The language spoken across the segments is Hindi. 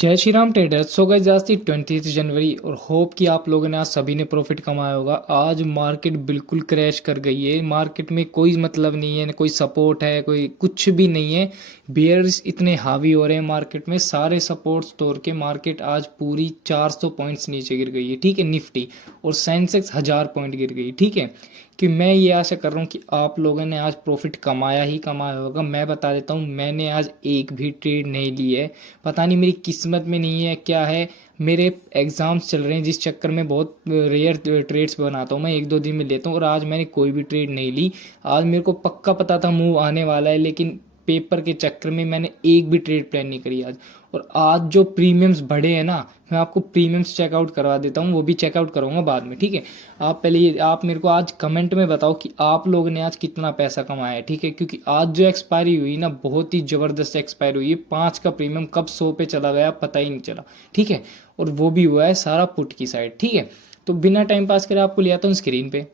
जय Shri Ram traders. So guys आज थी 20 जनवरी और होप कि आप लोगों ने आज सभी ने प्रॉफिट कमाया होगा। आज मार्केट बिल्कुल क्रैश कर गई है। मार्केट में कोई मतलब नहीं है, कोई सपोर्ट है, कोई कुछ भी नहीं है। बियर्स इतने हावी हो रहे हैं मार्केट में, सारे सपोर्ट्स तोड़ के मार्केट आज पूरी 400 पॉइंट्स नीचे गिर गई है। ठीक है, निफ्टी और सेंसेक्स 1000 पॉइंट गिर गई। ठीक है, कि मैं ये आशा कर रहा हूँ कि आप लोगों ने आज प्रॉफिट कमाया ही कमाया होगा। मैं बता देता हूँ, मैंने आज एक भी ट्रेड नहीं ली है। पता नहीं मेरी किस्मत में नहीं है क्या है। मेरे एग्ज़ाम्स चल रहे हैं जिस चक्कर में बहुत रेयर ट्रेड्स बनाता हूँ, मैं एक दो दिन में लेता हूँ और आज मैंने कोई भी ट्रेड नहीं ली। आज मेरे को पक्का पता था मूव आने वाला है, लेकिन पेपर के चक्कर में मैंने एक भी ट्रेड प्लान नहीं करी आज। और आज जो प्रीमियम्स बढ़े हैं ना, मैं आपको प्रीमियम्स चेकआउट करवा देता हूँ, वो भी चेकआउट करूँगा बाद में। ठीक है, आप पहले ये आप मेरे को आज कमेंट में बताओ कि आप लोगों ने आज कितना पैसा कमाया है। ठीक है, क्योंकि आज जो एक्सपायरी हुई ना, बहुत ही ज़बरदस्त एक्सपायरी हुई है। 5 का प्रीमियम कब 100 पे चला गया पता ही नहीं चला। ठीक है, और वो भी हुआ है सारा पुट की साइड। ठीक है, तो बिना टाइम पास करे आपको ले आता हूँ स्क्रीन पे।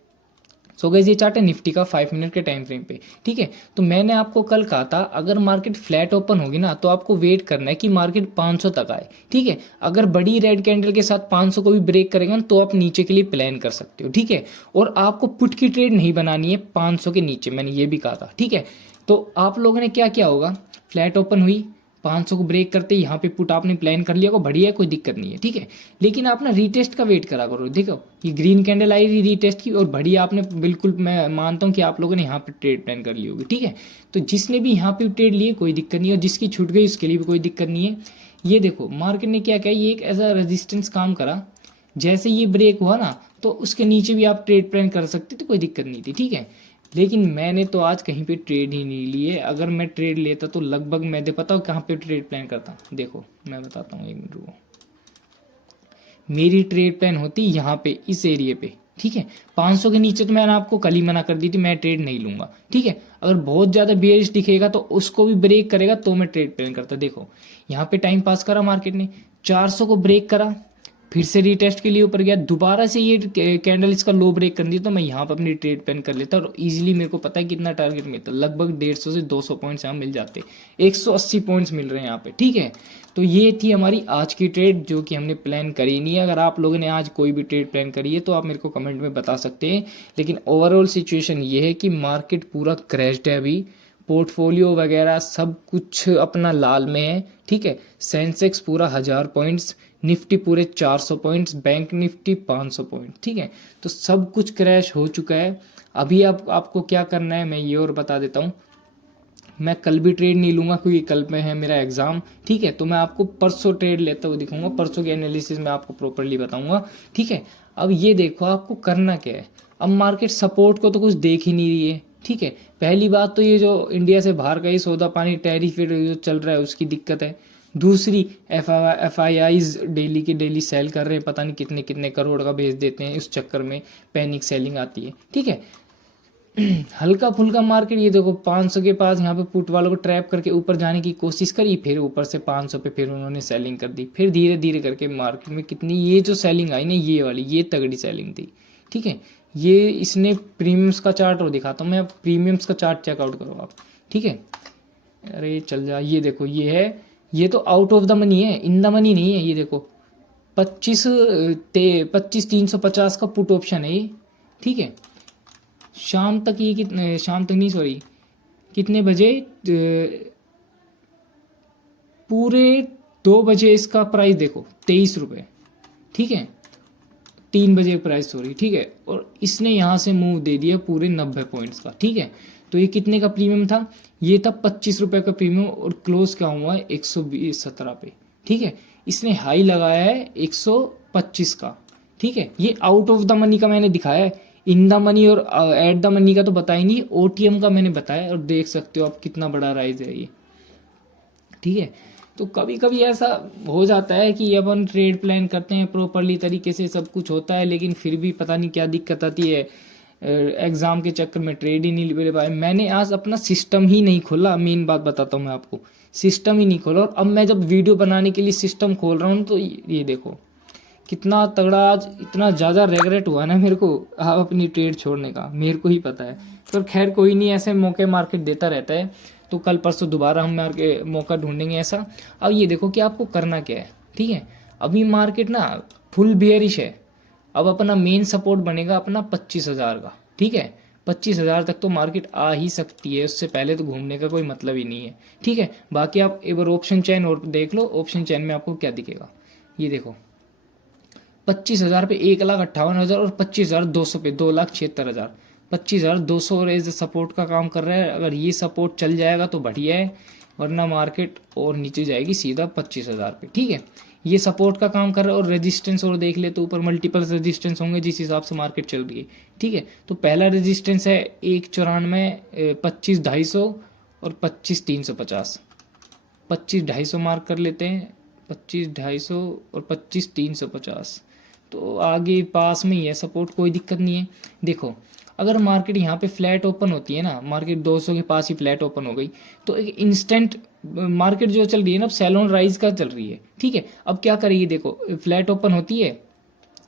सो गाइस ये चार्ट है निफ्टी का 5 मिनट के टाइम फ्रेम पे। ठीक है, तो मैंने आपको कल कहा था अगर मार्केट फ्लैट ओपन होगी ना तो आपको वेट करना है कि मार्केट 500 तक आए। ठीक है, अगर बड़ी रेड कैंडल के साथ 500 को भी ब्रेक करेगा ना तो आप नीचे के लिए प्लान कर सकते हो। ठीक है, और आपको पुट की ट्रेड नहीं बनानी है 500 के नीचे, मैंने ये भी कहा था। ठीक है, तो आप लोगों ने क्या किया होगा, फ्लैट ओपन हुई 500 को ब्रेक करते ही यहाँ पे पुट आपने प्लान कर लिया को, बढ़िया है, कोई दिक्कत नहीं है। ठीक है, लेकिन आप ना रीटेस्ट का वेट करा करो। देखो ये ग्रीन कैंडल आई रही रीटेस्ट की और बढ़िया आपने बिल्कुल, मैं मानता हूँ कि आप लोगों ने यहाँ पे ट्रेड प्लान कर ली होगी। ठीक है, तो जिसने भी यहाँ पे ट्रेड लिए कोई दिक्कत नहीं है और जिसकी छूट गई उसके लिए भी कोई दिक्कत नहीं है। ये देखो मार्केट ने क्या किया, ये एक ऐसा रेजिस्टेंस काम करा, जैसे ये ब्रेक हुआ ना तो उसके नीचे भी आप ट्रेड प्लान कर सकते तो कोई दिक्कत नहीं थी। ठीक है, लेकिन मैंने तो आज कहीं पे ट्रेड ही नहीं लिए। अगर मैं ट्रेड लेता तो लगभग मैं दे पता हूँ कहाँ पे ट्रेड प्लान करता। देखो मैं बताता हूँ, एक मिनट रुको। मेरी ट्रेड प्लान होती यहाँ पे इस एरिए पे। ठीक है, 500 के नीचे तो मैंने आपको कल ही मना कर दी थी, मैं ट्रेड नहीं लूंगा। ठीक है, अगर बहुत ज़्यादा बेयरिश दिखेगा तो उसको भी ब्रेक करेगा तो मैं ट्रेड प्लान करता। देखो यहाँ पे टाइम पास करा मार्केट ने, 400 को ब्रेक करा, फिर से रीटेस्ट के लिए ऊपर गया, दोबारा से ये कैंडल इसका लो ब्रेक कर दी तो मैं यहाँ पर अपनी ट्रेड प्लान कर लेता और इजीली मेरे को पता है कितना टारगेट मिलता, लगभग 150 से 200 पॉइंट्स यहाँ मिल जाते, 180 पॉइंट्स मिल रहे हैं यहाँ पे। ठीक है, तो ये थी हमारी आज की ट्रेड जो कि हमने प्लान करी नहीं है। अगर आप लोगों ने आज कोई भी ट्रेड प्लान करी है तो आप मेरे को कमेंट में बता सकते हैं। लेकिन ओवरऑल सिचुएशन ये है कि मार्केट पूरा क्रैश्ड है अभी, पोर्टफोलियो वगैरह सब कुछ अपना लाल में है। ठीक है, सेंसेक्स पूरा 1000 पॉइंट्स, निफ्टी पूरे 400 पॉइंट्स, बैंक निफ्टी 500 पॉइंट। ठीक है, तो सब कुछ क्रैश हो चुका है। अभी आपको क्या करना है मैं ये और बता देता हूँ। मैं कल भी ट्रेड नहीं लूंगा क्योंकि कल में है मेरा एग्जाम। ठीक है, तो मैं आपको परसों ट्रेड लेता हुआ दिखाऊंगा, परसों के एनालिसिस में आपको प्रॉपरली बताऊंगा। ठीक है, अब ये देखो आपको करना क्या है। अब मार्केट सपोर्ट को तो कुछ देख ही नहीं रही है। ठीक है, पहली बात तो ये जो इंडिया से बाहर का ही सौदा पानी टैरिफ जो चल रहा है उसकी दिक्कत है। दूसरी FIIs डेली के डेली सेल कर रहे हैं, पता नहीं कितने कितने करोड़ का भेज देते हैं, इस चक्कर में पैनिक सेलिंग आती है। ठीक है, हल्का फुल्का मार्केट ये देखो 500 के पास यहाँ पे पुट वालों को ट्रैप करके ऊपर जाने की कोशिश करी, फिर ऊपर से 500 पे फिर उन्होंने सेलिंग कर दी। फिर धीरे धीरे करके मार्केट में कितनी ये जो सेलिंग आई ना, ये वाली ये तगड़ी सेलिंग थी। ठीक है, ये इसने प्रीमियम्स का चार्ट और दिखाता हूँ मैं, अब प्रीमियम्स का चार्ट चेकआउट करो आप। ठीक है, अरे चल जा, ये देखो ये है, ये तो आउट ऑफ द मनी है, इन द मनी नहीं है। ये देखो 25 350 का पुट ऑप्शन है ये। ठीक है, शाम तक ये कितने, शाम तक नहीं सॉरी, कितने बजे, पूरे 2 बजे इसका प्राइस देखो 23 रुपये। ठीक है, 3 बजे प्राइस सॉरी। ठीक है, और इसने यहाँ से मूव दे दिया पूरे 90 पॉइंट्स का। ठीक है, तो ये कितने का प्रीमियम था, ये था 25 रुपये का प्रीमियम और क्लोज क्या हुआ है 117 पे। ठीक है, इसने हाई लगाया है 125 का। ठीक है, ये आउट ऑफ द मनी का मैंने दिखाया है, इन द मनी और एट द मनी का तो बताया नहीं, OTM का मैंने बताया और देख सकते हो आप कितना बड़ा राइज है ये। ठीक है, तो कभी कभी ऐसा हो जाता है कि अपन ट्रेड प्लान करते हैं प्रॉपरली तरीके से, सब कुछ होता है, लेकिन फिर भी पता नहीं क्या दिक्कत आती है, एग्जाम के चक्कर में ट्रेड ही नहीं ले पाए। मैंने आज अपना सिस्टम ही नहीं खोला, मेन बात बताता हूँ मैं आपको, सिस्टम ही नहीं खोला। और अब मैं जब वीडियो बनाने के लिए सिस्टम खोल रहा हूँ तो ये देखो कितना तगड़ा, आज इतना ज़्यादा रेगरेट हुआ ना मेरे को आप अपनी ट्रेड छोड़ने का, मेरे को ही पता है। पर खैर कोई नहीं, ऐसे मौके मार्केट देता रहता है। तो कल परसों दोबारा हम मौका ढूंढेंगे ऐसा। अब ये देखो कि आपको करना क्या है, ठीक है। अभी मार्केट ना फुल बेयरिश है। अब अपना मेन सपोर्ट बनेगा अपना 25,000 का, ठीक है। 25,000 तक तो मार्केट आ ही सकती है, उससे पहले तो घूमने का कोई मतलब ही नहीं है, ठीक है। बाकी आप एक बार ऑप्शन चेन और देख लो, ऑप्शन चेन में आपको क्या दिखेगा, ये देखो 25,000 पे 1,58,000 और 25,200 पे 2,76,000। 25,200 और एज सपोर्ट का काम कर रहा है। अगर ये सपोर्ट चल जाएगा तो बढ़िया है, वरना मार्केट और नीचे जाएगी सीधा 25,000 पे, ठीक है। ये सपोर्ट का काम कर रहा है। और रेजिस्टेंस और देख ले तो ऊपर मल्टीपल रेजिस्टेंस होंगे जिस हिसाब से मार्केट चल रही है, ठीक है। तो पहला रेजिस्टेंस है 1,94, 25,250 और 25,350। 25,250 मार्क कर लेते हैं, 25,250 और 25,350। तो आगे पास में ही है सपोर्ट, कोई दिक्कत नहीं है। देखो अगर मार्केट यहाँ पे फ्लैट ओपन होती है ना, मार्केट 200 के पास ही फ्लैट ओपन हो गई, तो एक इंस्टेंट मार्केट जो चल रही है ना, अब सेल ऑन राइज का चल रही है, ठीक है। अब क्या करेगी, देखो फ्लैट ओपन होती है,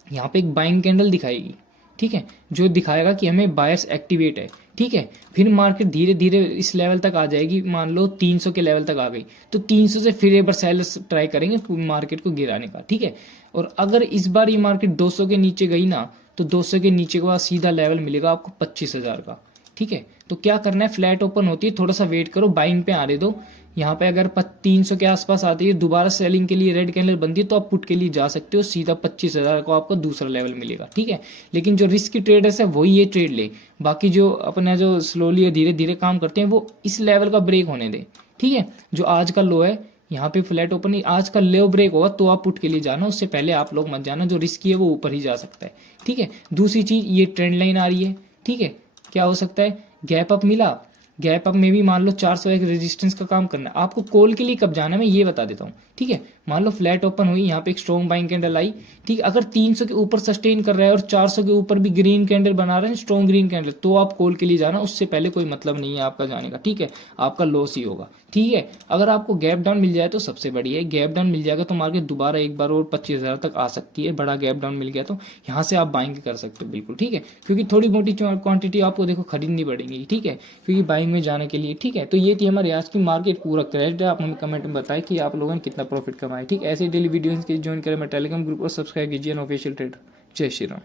यहाँ पे एक बाइंग कैंडल दिखाएगी, ठीक है, जो दिखाएगा कि हमें बायर्स एक्टिवेट है, ठीक है। फिर मार्केट धीरे धीरे इस लेवल तक आ जाएगी, मान लो 300 के लेवल तक आ गई, तो 300 से फिर एक बार सेलर्स ट्राई करेंगे मार्केट को गिराने का, ठीक है। और अगर इस बार ये मार्केट 200 के नीचे गई ना, तो 200 के नीचे के बाद सीधा लेवल मिलेगा आपको 25,000 का, ठीक है। तो क्या करना है, फ्लैट ओपन होती है थोड़ा सा वेट करो, बाइंग पे आने दो। यहाँ पे अगर 300 के आसपास आती है, दोबारा सेलिंग के लिए रेड कैंडल बनती है, तो आप पुट के लिए जा सकते हो, सीधा 25,000 को आपको दूसरा लेवल मिलेगा, ठीक है। लेकिन जो रिस्क ट्रेडर्स है वही ये ट्रेड ले, बाकी जो अपना जो स्लोली या धीरे धीरे काम करते हैं वो इस लेवल का ब्रेक होने दे, ठीक है। जो आज का लो है, यहाँ पे फ्लैट ओपन ही आज का लो ब्रेक होगा तो आप पुट के लिए जाना, उससे पहले आप लोग मत जाना, जो रिस्की है वो ऊपर ही जा सकता है, ठीक है। दूसरी चीज, ये ट्रेंड लाइन आ रही है, ठीक है। क्या हो सकता है, गैप अप मिला, गैप अप में भी मान लो 401 रेजिस्टेंस का काम करना है आपको। कॉल के लिए कब जाना है मैं ये बता देता हूँ, ठीक है। मान लो फ्लैट ओपन हुई, यहाँ पे एक स्ट्रॉन्ग बाइंग कैंडल आई, ठीक। अगर 300 के ऊपर सस्टेन कर रहा है और 400 के ऊपर भी ग्रीन कैंडल बना रहे हैं, स्ट्रॉन्ग ग्रीन कैंडल, तो आप कॉल के लिए जाना, उससे पहले कोई मतलब नहीं है आपका जाने का, ठीक है। आपका लॉस ही होगा, ठीक है। अगर आपको गैप डाउन मिल जाए तो सबसे बढ़िया है, गैप डाउन मिल जाएगा तो मार्केट दोबारा एक बार और 25,000 तक आ सकती है, बड़ा गैप डाउन मिल गया तो यहाँ से आप बाइंग कर सकते हो बिल्कुल, ठीक है। क्योंकि थोड़ी मोटी क्वांटिटी आपको देखो खरीदनी पड़ेगी, ठीक है, क्योंकि बाइंग में जाने के लिए, ठीक है। तो ये थी हमारी आज की मार्केट पूरा क्रैश है। आप हमें कमेंट में बताएं कि आप लोगों ने कितना प्रॉफिट कमाया, ठीक है। ऐसे डेली वीडियोस के ज्वाइन करें मेरे टेलीग्राम ग्रुप और सब्सक्राइब कीजिए ऑफिशियल ट्रेडर। जय श्री राम।